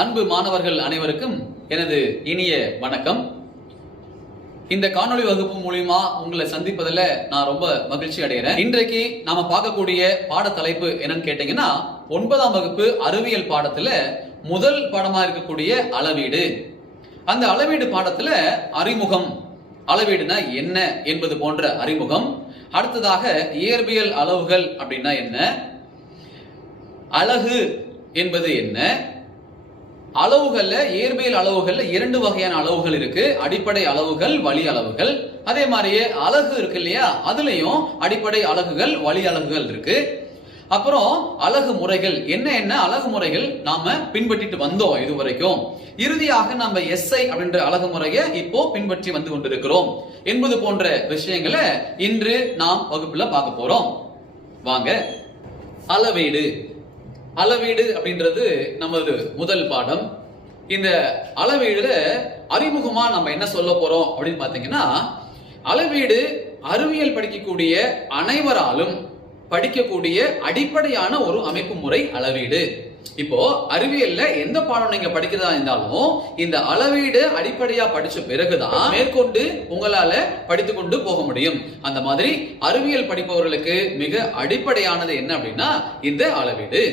அன்பு மாணவர்கள் அனைவருக்கும் எனது இனிய வணக்கம். இந்த காணொளி வகுப்பு மூலியமா உங்களை சந்திப்பதில் நான் ரொம்ப மகிழ்ச்சி அடைகிறேன். இன்றைக்கு நாம பார்க்கக்கூடிய பாட தலைப்பு என்னன்னு கேட்டீங்கன்னா, 9ஆம் வகுப்பு அறிவியல் பாடத்துல முதல் பாடமா இருக்கக்கூடிய அளவீடு. அந்த அளவீடு பாடத்துல அறிமுகம், அளவீடுனா என்ன என்பது போன்ற அறிமுகம். அடுத்ததாக இயற்பியல் அளவுகள் அப்படின்னா என்ன, அலகு என்பது என்ன, அளவுகள்ல இயற்பியல் அளவுகள்ல 2 வகையான அளவுகள் இருக்கு. அடிப்படை அளவுகள், வழி அளவுகள். அதே மாதிரியே அலகு இருக்கு இல்லையா, அதுலயும் அடிப்படை அலகுகள், வழி அலகுகள் இருக்கு. அப்புறம் அலகு முறைகள் என்ன அலகு முறைகள் நாம பின்பற்றிட்டு வந்தோம் இதுவரைக்கும். இறுதியாக நம்ம SI அப்படின்ற அலகு முறையை இப்போ பின்பற்றி வந்து கொண்டிருக்கிறோம் என்பது போன்ற விஷயங்களை இன்று நாம் வகுப்புல பார்க்க போறோம். வாங்க. அளவீடு. அளவீடு அப்படின்றது நமது முதல் பாடம். இந்த அளவீடுல அறிமுகமா நம்ம என்ன சொல்ல போறோம் அப்படின்னு பாத்தீங்கன்னா, அளவீடு அறிவியல் படிக்கக்கூடிய அனைவராலும் படிக்கக்கூடிய அடிப்படையான ஒரு அமைப்பு முறை அளவீடு. இப்போ அறிவியல்ல எந்த பாடம் நீங்க படிக்கிறதா இருந்தாலும் இந்த அளவீடு அடிப்படையா படிச்ச பிறகுதான் மேற்கொண்டு உங்களால படித்து கொண்டு போக முடியும். அந்த மாதிரி அறிவியல் படிப்பவர்களுக்கு மிக அடிப்படையானது என்ன அப்படின்னா இந்த அளவீடு.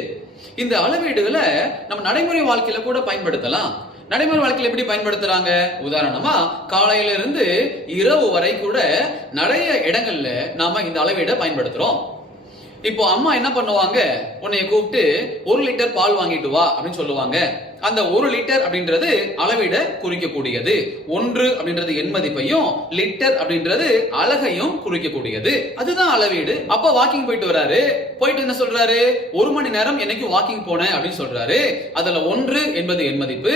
இந்த அளவீடுகளை நம்ம நடைமுறை வாழ்க்கையில கூட பயன்படுத்தலாம். நடைமுறை வாழ்க்கையில எப்படி பயன்படுத்துறாங்க? உதாரணமா காலையில இருந்து இரவு வரை கூட நிறைய இடங்கள்ல நாம இந்த அளவீடை பயன்படுத்துறோம். இப்போ அம்மா என்ன பண்ணுவாங்க, உன்னைய கூப்பிட்டு 1 லிட்டர் பால் வாங்கிட்டு வா அப்படின்னு சொல்லுவாங்க. அந்த 1 லிட்டர் அப்படின்றது அளவிட குறிக்கக்கூடியது. 1 அப்படின்றது எண் மதிப்பையும், லிட்டர் அப்படின்றது அலகையும் குறிக்கக்கூடியது. அதுதான் அளவீடு. அப்ப வாக்கிங் போயிட்டு வராரு, போயிட்டு என்ன சொல்றாரு, 1 மணி நேரம் என்னைக்கு வாக்கிங் போனேன் அப்படின்னு சொல்றாரு. அதுல 1 என்பது எண் மதிப்பு,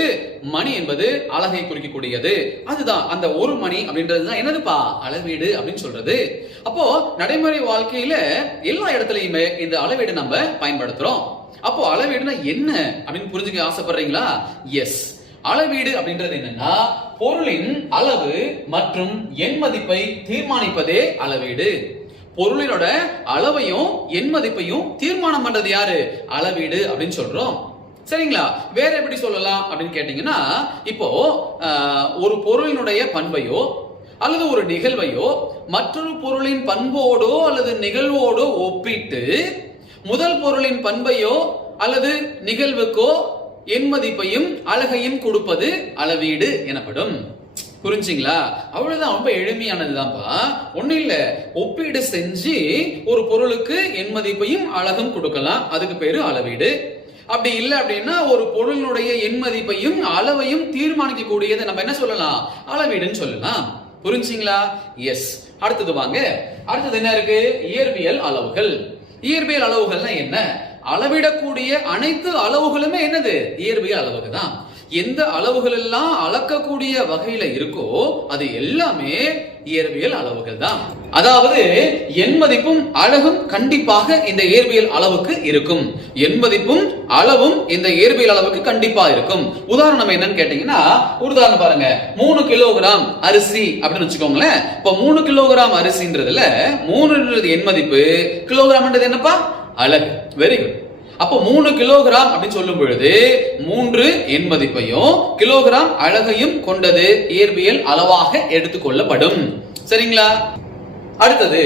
மணி என்பது அலகை குறிக்கக்கூடியது. அதுதான் அந்த 1 மணி அப்படின்றதுதான் என்னதுப்பா அளவீடு அப்படின்னு சொல்றது. அப்போ நடைமுறை வாழ்க்கையில எல்லா இடத்துலயுமே இந்த அளவீடு நம்ம பயன்படுத்துறோம். அப்போ அளவீடுனா என்ன அப்படின்னு புரிஞ்சுக்க ஆசைப்படுறீங்களா? எஸ், அளவீடு அப்படின்றது என்னன்னா பொருளின் அளவு மற்றும் எண் மதிப்பை தீர்மானிப்பதே அளவீடு. பொருளினோட அளவையும் எண் மதிப்பையும் தீர்மானம் பண்றது யாரு? அளவீடு அப்படின்னு சொல்றோம். சரிங்களா? வேற எப்படி சொல்லலாம் அப்படின்னு கேட்டீங்கன்னா, இப்போ ஒரு பொருளினுடைய பண்பையோ அல்லது ஒரு நிகழ்வையோ மற்றொரு பொருளின் பண்போடோ அல்லது நிகழ்வோடோ ஒப்பிட்டு முதல் பொருளின் பண்பையோ அல்லது நிகழ்வுக்கோ எண் மதிப்பையும் அலகையும் கொடுப்பது அளவீடு எனப்படும். புரிஞ்சுங்களா? அவ்வளவுதான், ரொம்ப எளிமையானதுதான்ப்பா. ஒண்ணு இல்ல, ஒப்பீடு செஞ்சு ஒரு பொருளுக்கு எண் மதிப்பையும் அலகும் கொடுக்கலாம், அதுக்கு பேரு அளவீடு. அப்படி இல்லை அப்படின்னா ஒரு பொருளினுடைய எண் மதிப்பையும் அளவையும் தீர்மானிக்க கூடியதை நம்ம என்ன சொல்லலாம்? அளவீடுன்னு சொல்லலாம். புரிஞ்சுங்களா? எஸ். அடுத்தது வாங்க. அடுத்தது என்ன இருக்கு? இயற்பியல் அளவுகள். இயற்பியல் அளவுகள்னா என்ன? அளவிடக்கூடிய அனைத்து அளவுகளுமே என்னது? இயற்பியல் அளவுகள் தான். எந்த அளவுகள் எல்லாம் அளக்கக்கூடிய வகையில இருக்கோ அது எல்லாமே இயற்பியல் அளவுகள் தான். அதாவது எண் மதிப்பும் அலகும் கண்டிப்பாக இந்த இயற்பியல் அளவுக்கு இருக்கும். எண் மதிப்பும் அளவும் இந்த இயற்பியல் அளவுக்கு கண்டிப்பா இருக்கும். உதாரணம் என்னன்னு கேட்டீங்கன்னா, ஒரு உதாரணம் பாருங்க. 3 கிலோகிராம் அரிசி அப்படின்னு வச்சுக்கோங்களேன். இப்ப 3 கிலோகிராம் அரிசின்றதுல 3 எண் மதிப்பு, கிலோகிராம் என்னப்பா? அலகு. Very good. அப்போ 3 கிலோகிராம் அப்படின்னு சொல்லும் பொழுது 3 எண் மதிப்பையும் கிலோகிராம் அலகையும் கொண்டது இயற்பியல் அளவாக எடுத்துக்கொள்ளப்படும். சரிங்களா? அடுத்தது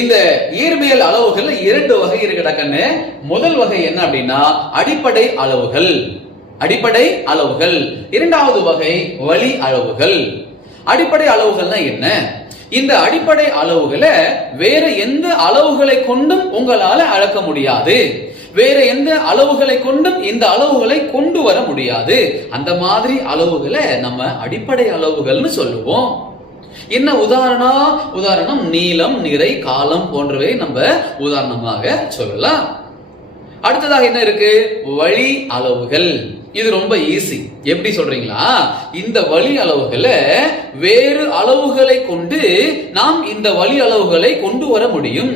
இந்த இயற்பியல் அளவுகள் 2 வகை இருக்குடாக்கன்னு. முதல் வகை என்ன அப்படின்னா அடிப்படை அளவுகள். அடிப்படை அளவுகள். இரண்டாவது வகை வழி அளவுகள். அடிப்படை அளவுகள்னா என்ன? இந்த அடிப்படை அளவுகளை வேற எந்த அளவுகளை கொண்டும் உங்களால அளக்க முடியாது. வேற எந்த அளவுகளை கொண்டும் இந்த அளவுகளை கொண்டு வர முடியாது. அந்த மாதிரி அளவுகளை நம்ம அடிப்படை அளவுகள்னு சொல்லுவோம். என்ன உதாரணம் நீளம், நிறை, காலம் போன்றவை நம்ம உதாரணமாக சொல்லலாம். அடுத்ததாக என்ன இருக்கு? வழி அளவுகள். இது ரொம்ப ஈஸி. எப்படி சொல்றீங்களா? இந்த வழி அளவுகளை வேறு அளவுகளை கொண்டு நாம் இந்த வழி அளவுகளை கொண்டு வர முடியும்.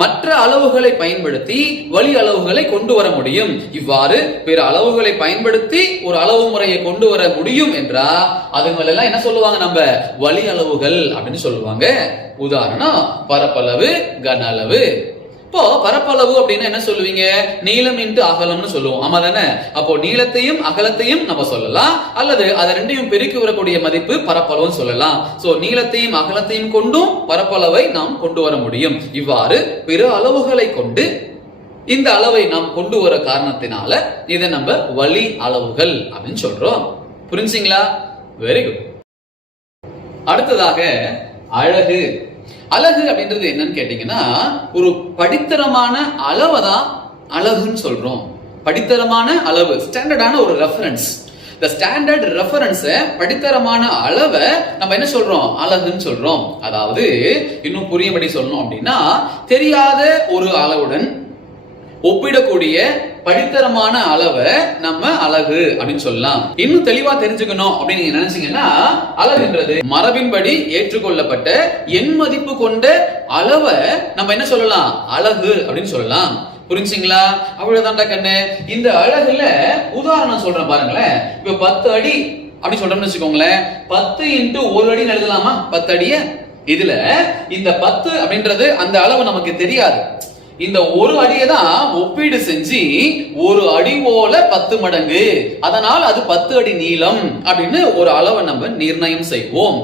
மற்ற அளவுகளை பயன்படுத்தி வழி அளவுகளை கொண்டு வர முடியும். இவ்வாறு பிற அளவுகளை பயன்படுத்தி ஒரு அளவு முறையை கொண்டு வர முடியும் என்றா அதுங்கள எல்லாம் என்ன சொல்லுவாங்க? நம்ம வழி அளவுகள் அப்படின்னு சொல்லுவாங்க. உதாரணம் பரப்பளவு, கன அளவு. இப்போ பரப்பளவு அப்படின்னா என்ன சொல்லுவீங்க? நீளம் இன்டு அகலம்னு சொல்லுவோம். ஆமா தானே? அப்போ நீளத்தையும் அகலத்தையும் நம்ம சொல்லலாம், அல்லது அதை ரெண்டையும் பெருக்கி வரக்கூடிய மதிப்பு பரப்பளவுன்னு சொல்லலாம். சோ நீளத்தையும் அகலத்தையும் கொண்டும் பரப்பளவை நாம் கொண்டு வர முடியும். இவ்வாறு பிற அளவுகளை கொண்டு இந்த அளவை நாம் கொண்டு வர காரணத்தினால இதை நம்ம வழி அளவுகள் அப்படின்னு சொல்றோம். புரிஞ்சுங்களா? Very good. அடுத்ததாக அழகு. அழகு அப்படின்றது என்னன்னு கேட்டீங்கன்னா, ஒரு படித்தரமான அளவை தான் அழகுன்னு சொல்றோம். படித்தரமான அளவு, ஸ்டாண்டர்டான ஒரு ரெஃபரன்ஸ். இந்த ஸ்டாண்டர்ட் ரெஃபரன்ஸ், படித்தரமான அளவை நம்ம என்ன சொல்றோம்? அழகுன்னு சொல்றோம். அதாவது இன்னும் புரியும்படி சொல்லணும் அப்படின்னா, தெரியாத ஒரு அளவுடன் ஒப்பிடக்கூடிய படித்தரமான அளவை நம்ம அழகு அப்படின்னு சொல்லலாம். இன்னும் தெளிவா தெரிஞ்சுக்கணும் அப்படின்னு நீங்க நினைச்சீங்கன்னா, அழகுன்றது மரபின்படி ஏற்றுக்கொள்ளப்பட்ட எண் மதிப்பு கொண்ட அளவை நம்ம என்ன சொல்லலாம்? அழகு அப்படின்னு சொல்லலாம். புரிஞ்சுங்களா? அவ்வளவுதான்டா கண்ணு. இந்த அழகுல உதாரணம் சொல்றேன் பாருங்களேன். இப்ப 10 அடி அப்படி சொல்றோம்னு வச்சுக்கோங்களேன். 10 இன்டு 1 அடின்னு எழுதலாமா? 10 அடிய. இதுல இந்த 10 அப்படின்றது அந்த அளவு நமக்கு தெரியாது. இந்த ஒரு அடியை தான் ஒப்பீடு செஞ்சு ஒரு அடி போல 10 மடங்கு, அதனால் அது 10 அடி நீளம் அப்படின்னு ஒரு அளவை நம்ம நிர்ணயம் செய்வோம்.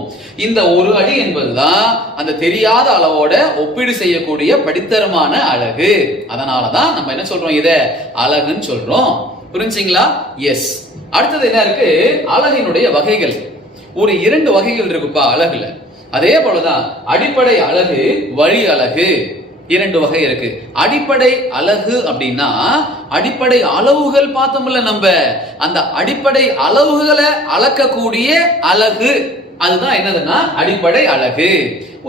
இந்த ஒரு அடி என்பதுதான் அந்த தெரியாத அளவோட ஒப்பீடு செய்யக்கூடிய படித்தரமான அழகு. அதனாலதான் நம்ம என்ன சொல்றோம்? இத அழகுன்னு சொல்றோம். புரிஞ்சுங்களா? எஸ். அடுத்தது என்ன இருக்கு? அழகினுடைய வகைகள். ஒரு 2 வகைகள் இருக்குப்பா அழகுல. அதே போலதான் அடிப்படை அழகு, வழி அழகு, 2 வகை இருக்கு. அடிப்படை அழகு அப்படின்னா அடிப்படை அளவுகள் பார்த்தோம்ல, நம்ம அந்த அடிப்படை அளவுகளை அளக்கக்கூடிய அழகு, அதுதான் என்னதுன்னா அடிப்படை அழகு.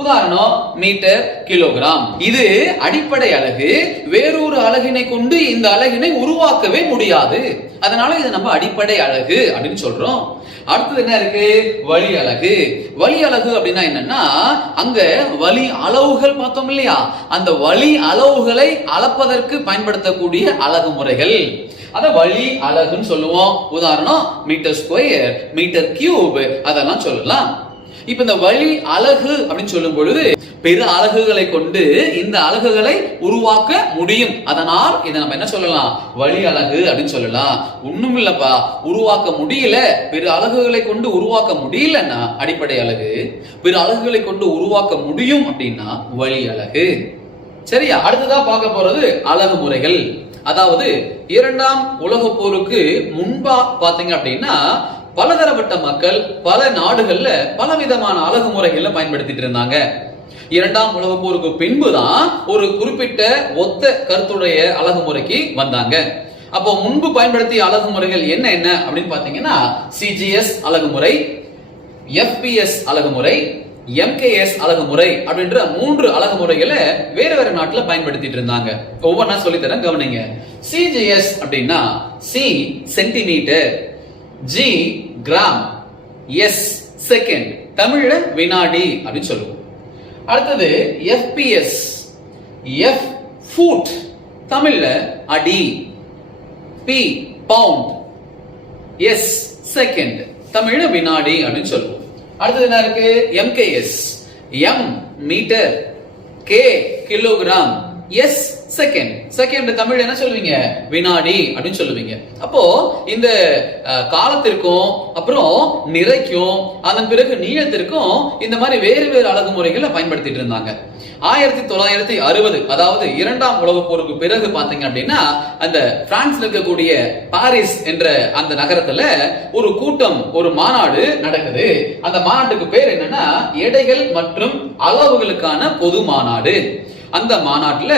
உதாரணம் மீட்டர், கிலோகிராம். இது அடிப்படை அழகு. வேறொரு அழகினை கொண்டு இந்த அழகினை உருவாக்கவே முடியாது. அதனால இது நம்ம அடிப்படை அழகு அப்படின்னு சொல்றோம். அடுத்தது என்ன இருக்கு? வழி அலகு. வழி அலகு அப்படின்னா என்னன்னா, அங்க வழி அளவுகள் பார்த்தோம் இல்லையா, அந்த வழி அளவுகளை அளப்பதற்கு பயன்படுத்தக்கூடிய அலகு முறைகள், அத வழி அலகுன்னு சொல்லுவோம். உதாரணம் மீட்டர் ஸ்கொயர், மீட்டர் கியூப், அதெல்லாம் சொல்லலாம். இப்ப இந்த வழி அலகு அப்படின்னு சொல்லும் பொழுது பிற அலகுகளை கொண்டு இந்த அலகுகளை உருவாக்க முடியும். அதனால் இதை நம்ம என்ன சொல்லலாம்? வழி அலகு அப்படின்னு சொல்லலாம். ஒண்ணும் இல்லப்பா, உருவாக்க முடியல, பிற அலகுகளை கொண்டு உருவாக்க முடியலன்னா அடிப்படை அலகு, பிற அலகுகளை கொண்டு உருவாக்க முடியும் அப்படின்னா வழி அலகு. சரியா? அடுத்ததா பார்க்க போறது அலகு முறைகள். அதாவது 2ஆம் உலகப் போருக்கு முன்பா பாத்தீங்க அப்படின்னா பலதரப்பட்ட மக்கள் பல நாடுகள்ல பலவிதமான அழகு முறைகளை பயன்படுத்திட்டு இருந்தாங்க. 2ஆம் உலக போருக்கு பின்புதான் ஒரு குறிப்பிட்ட ஒத்த கருத்துடைய அழகு முறைக்கு வந்தாங்க. அப்போ முன்பு பயன்படுத்திய அழகு முறைகள் என்ன என்ன அப்படின்னு பாத்தீங்கன்னா, CGS அழகு முறை, FPS அழகு முறை, MKS அழகு முறை அப்படின்ற 3 அழகு முறைகளை வேற வேற நாட்டுல பயன்படுத்திட்டு இருந்தாங்க. ஒவ்வொன்றா சொல்லித்தரேன், கவனிங்க. CGS அப்படின்னா C centimetre, G gram, S second, தமிழ்ல வினாடி அப்படின்னு சொல்லுவோம். அடுத்தது FPS, F ஃபுட், தமிழ்ல அடி, P பவுண்ட், S செகண்ட், தமிழ்ல வினாடி அப்படின்னு சொல்லுவோம். அடுத்தது என்ன இருக்கு? MKS, M metre, K kilogram, S second, second Tamil என்ன சொல்லுவீங்க? வினாடி அப்படின்னு சொல்லுவீங்க. அப்போ இந்த காலத்திற்கும் அப்புறம் நிறைக்கும் அதன் பிறகு நீளத்திற்கும் இந்த மாதிரி வேறு வேறு அழகு முறைகளை பயன்படுத்திட்டு இருந்தாங்க. 1960, அதாவது 2ஆம் உலகப் போருக்கு பிறகு பாத்தீங்க அப்படின்னா, அந்த பிரான்ஸ்ல இருக்கக்கூடிய பாரிஸ் என்ற அந்த நகரத்துல ஒரு கூட்டம், ஒரு மாநாடு நடக்குது. அந்த மாநாட்டுக்கு பேர் என்னன்னா எடைகள் மற்றும் அளவுகளுக்கான பொது மாநாடு. அந்த மாநாட்டுல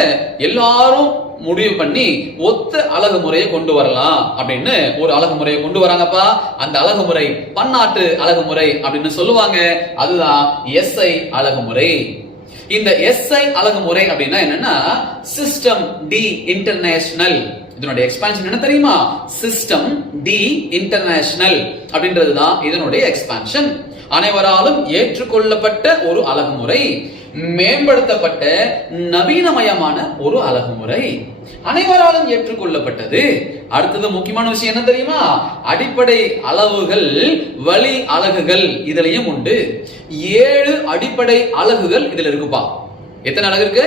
எல்லாரும் முடிவு பண்ணி ஒத்த அழகு முறையை கொண்டு வரலாம் அப்படின்னு ஒரு அழகு முறையை கொண்டு வராங்கப்பா. அந்த அழகு முறை பன்னாட்டு அழகு முறை அப்படின்னு சொல்லுவாங்க. அதுதான் SI அழகு முறை. இந்த SI அழகு முறை அப்படின்னா என்னன்னா, சிஸ்டம் டி இன்டர்நேஷனல். இதனுடைய எக்ஸ்பான்ஷன் என்ன தெரியுமா? சிஸ்டம் டி இன்டர்நேஷனல் அப்படின்றதுதான் இதனுடைய எக்ஸ்பான்ஷன். அனைவராலும் ஏற்றுக்கொள்ளப்பட்ட ஒரு அழகு முறை, மேம்படுத்தப்பட்ட நவீனமயமான ஒரு அழகு முறை, அனைவராலும் ஏற்றுக்கொள்ளப்பட்டது. அடுத்தது முக்கியமான விஷயம் என்ன தெரியுமா? அடிப்படை அளவுகள், வழி அலகுகள் இதுலயும் உண்டு. 7 அடிப்படை அலகுகள் இதுல இருக்குப்பா. எத்தனை அலகு இருக்கு?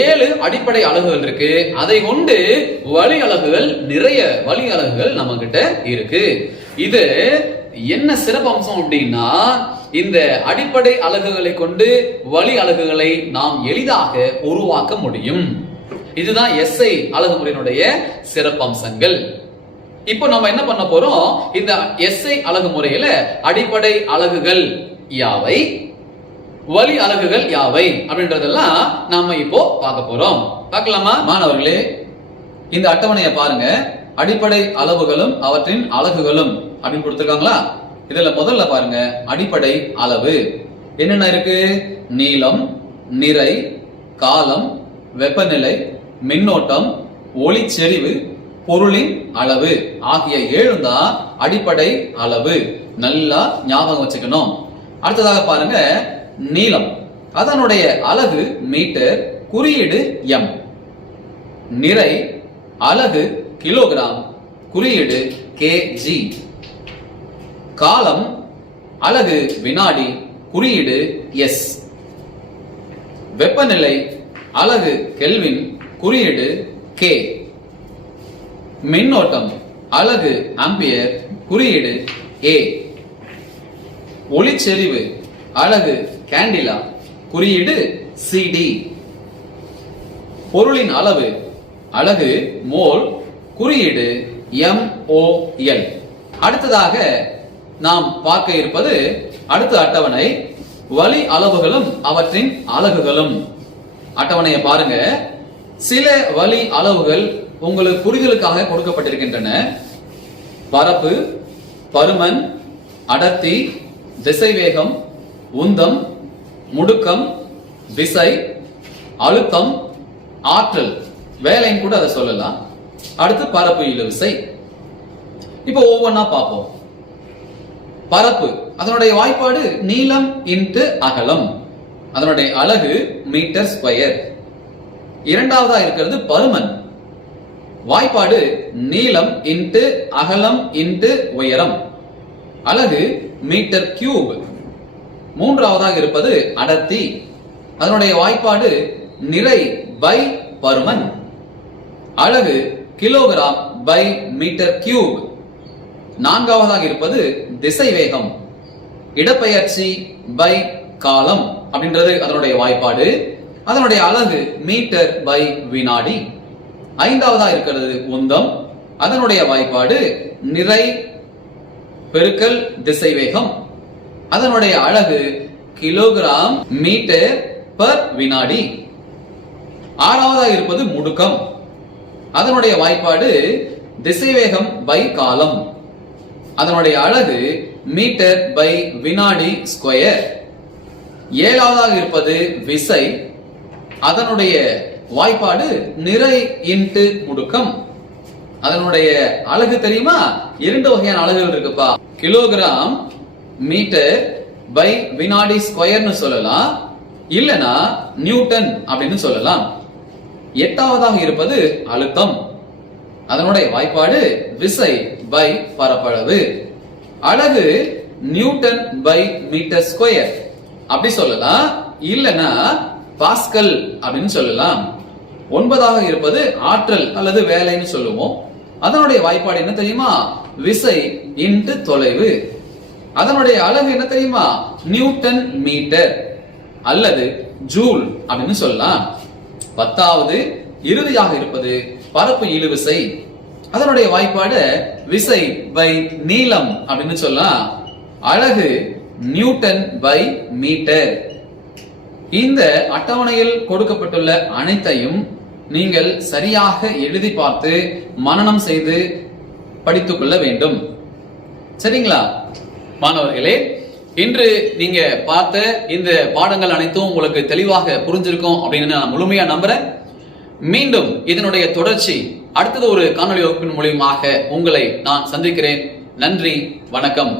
7 அடிப்படை அலகுகள் இருக்கு. அதை கொண்டு வழி அலகுகள், நிறைய வழி அலகுகள் நம்ம கிட்ட இருக்கு. இது என்ன சிறப்பம்சம் அப்படின்னா, இந்த அடிப்படை அலகுகளை கொண்டு வழி அலகுகளை நாம் எளிதாக உருவாக்க முடியும். இதுதான் SI அலகு முறையினுடைய சிறப்பம்சங்கள். இப்போ நம்ம என்ன பண்ண போறோம்? இந்த SI அலகு முறையில அடிப்படை அலகுகள் யாவை, வழி அலகுகள் யாவை அப்படின்றதெல்லாம் நாம இப்போ பார்க்க போறோம். பார்க்கலாமா மாணவர்களே? இந்த அட்டவணையை பாருங்க. அடிப்படை அளவுகளும் அவற்றின் அலகுகளும் அப்படின்னு கொடுத்திருக்காங்களா? இதுல முதல்ல பாருங்க, அடிப்படை அளவு என்னென்ன இருக்கு? நீளம், நிறை, காலம், வெப்பநிலை, மின்னோட்டம், ஒளிச்செறிவு, பொருளின் அளவு ஆகிய 7 தான் அடிப்படை அளவு. நல்லா ஞாபகம் வச்சுக்கணும். அடுத்ததாக பாருங்க, நீளம், அதனுடைய அலகு மீட்டர், குறியீடு எம். நிறை, அலகு கிலோகிராம், குறியீடு கேஜி. காலம், அலகு வினாடி, குறியீடு எஸ். வெப்பநிலை, அலகு கெல்வின், குறியீடு கே. மின்னோட்டம், அலகு ஆம்பியர், குறியீடு ஏ. ஒளிச்செறிவு, அலகு கேண்டிலா, குறியீடு சிடி. பொருளின் அளவு, அலகு மோல், குறியீடு MOL. அடுத்ததாக நாம் பார்க்க இருப்பது அடுத்த அட்டவணை, வழி அளவுகளும் அவற்றின் அலகுகளும். அட்டவணையை பாருங்க. சில வழி அளவுகள் உங்களுக்கு புரிதலுக்காக கொடுக்கப்பட்டிருக்கின்றன. பரப்பு, பருமன், அடர்த்தி, திசைவேகம், உந்தம், முடுக்கம், விசை, அழுத்தம், ஆற்றல், வேலைன்னு கூட அதை சொல்லலாம். அடுத்து பரப்பு இழுவிசை. இப்போ ஒவ்வொன்னா பார்ப்போம். பரப்பு, அதனுடைய வாய்ப்பாடு நீளம் இன்டு அகலம், அதனுடைய அலகு மீட்டர் ஸ்கொயர். இரண்டாவதா இருக்கிறது பருமன், வாய்ப்பாடு நீளம் இன்டு அகலம் இன்டு உயரம், அலகு மீட்டர் கியூப். மூன்றாவதாக இருப்பது அடர்த்தி, அதனுடைய வாய்ப்பாடு நிறை பை பருமன், அலகு கிலோகிராம் பை மீட்டர் கியூப். நான்காவதாக இருப்பது திசைவேகம், இடப்பெயர்ச்சி பை காலம் அப்படின்றது அதனுடைய வாய்ப்பாடு, அதனுடைய அலகு மீட்டர் பை வினாடி. ஐந்தாவதாக இருக்கிறது உந்தம், அதனுடைய வாய்ப்பாடு நிறை பெருக்கல் திசைவேகம், அதனுடைய அலகு கிலோகிராம் மீட்டர் பர் வினாடி. ஆறாவதாக இருப்பது முடுக்கம், அதனுடைய வாய்ப்பாடு திசைவேகம் பை காலம், அதனுடைய அலகு மீட்டர் பை வினாடி ஸ்கொயர். ஏழாவதாக இருப்பது விசை, அதனுடைய வாய்ப்பாடு நிறை இன்டு முடுக்கம், அதனுடைய அலகு தெரியுமா? 2 வகையான அலகுகள் இருக்குப்பா. கிலோகிராம் மீட்டர் பை வினாடி ஸ்கொயர்னு சொல்லலாம், இல்லனா நியூட்டன் அப்படின்னு சொல்லலாம். எட்டாவதாக இருப்பது அழுத்தம், அதனுடைய வாய்ப்பாடு விசை பை பரப்பளவு, அலகு நியூட்டன் பை மீட்டர் ஸ்கொயர் அப்படி சொல்லலாம், இல்லனா பாஸ்கல் அப்படின்னு சொல்லலாம். ஒன்பதாக இருப்பது ஆற்றல் அல்லது வேலைன்னு சொல்லுவோம், அதனுடைய வாய்ப்பாடு என்ன தெரியுமா? விசை இன்டு தொலைவு, அதனுடைய அலகு என்ன தெரியுமா? நியூட்டன் மீட்டர் அல்லது ஜூல் அப்படின்னு சொல்லலாம். பத்தாவது இறுதியாக இருப்பது பரப்பு இழுவிசை, அதனுடைய வாய்ப்பாடு விசை பை நீளம் அப்படின்னு சொல்லலாம், அலகு நியூட்டன் பை மீட்டர். இந்த அட்டவணையில் கொடுக்கப்பட்டுள்ள அனைத்தையும் நீங்கள் சரியாக எழுதி பார்த்து மனனம் செய்து படித்துக் கொள்ள வேண்டும். சரிங்களா மாணவர்களே? இன்று நீங்க பார்த்த இந்த பாடங்கள் அனைத்தும் உங்களுக்கு தெளிவாக புரிஞ்சிருக்கும் அப்படின்னு நான் முழுமையா நம்புறேன். மீண்டும் இதனுடைய தொடர்ச்சி அடுத்தது ஒரு காணொளி வகுப்பின் மூலியமாக உங்களை நான் சந்திக்கிறேன். நன்றி, வணக்கம்.